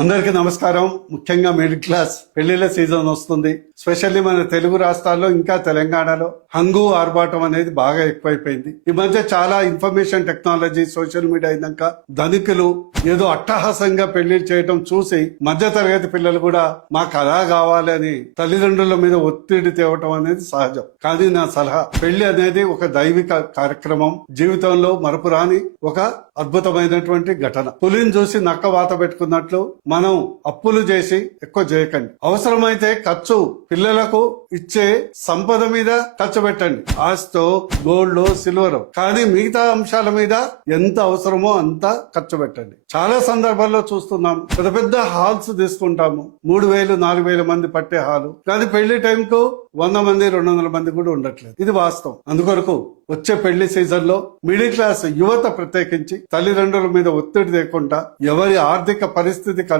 అందరికీ నమస్కారం. ముఖ్యంగా మిడిల్ క్లాస్ పెళ్లిళ్ల సీజన్ వస్తుంది. స్పెషల్లీ మన తెలుగు రాష్ట్రాల్లో ఇంకా తెలంగాణలో హంగు ఆర్భాటం అనేది బాగా ఎక్కువైపోయింది. ఈ మధ్య చాలా ఇన్ఫర్మేషన్ టెక్నాలజీ సోషల్ మీడియా అయినాక ధనికులు ఏదో అట్టహాసంగా పెళ్లిళ్ళు చేయడం చూసి మధ్య తరగతి పిల్లలు కూడా మాకు అలా కావాలని తల్లిదండ్రుల మీద ఒత్తిడి తేవటం అనేది సహజం. కానీ నా సలహా, పెళ్లి అనేది ఒక దైవిక కార్యక్రమం, జీవితంలో మరపురాని ఒక అద్భుతమైనటువంటి ఘటన. పులిని చూసి నక్క వాత పెట్టుకున్నట్లు మనం అప్పులు చేసి ఎక్కువ చేయకండి. అవసరమైతే ఖర్చు పిల్లలకు ఇచ్చే సంపద మీద ఖర్చు పెట్టండి, ఆస్తో గోల్డ్ సిల్వర్, కానీ మిగతా అంశాల మీద ఎంత అవసరమో అంత ఖర్చు పెట్టండి. చాలా సందర్భాల్లో చూస్తున్నాం, పెద్ద పెద్ద హాల్స్ తీసుకుంటాము, 3,000 4,000 మంది పట్టే హాలు, కానీ పెళ్లి టైంకు 100 మంది 200 మంది కూడా ఉండట్లేదు. ఇది వాస్తవం. అందుకొరకు వచ్చే పెళ్లి సీజన్ లో మిడిల్ క్లాస్ యువత ప్రత్యేకించి తల్లిదండ్రుల మీద ఒత్తిడి లేకుండా ఎవరి ఆర్థిక పరిస్థితికి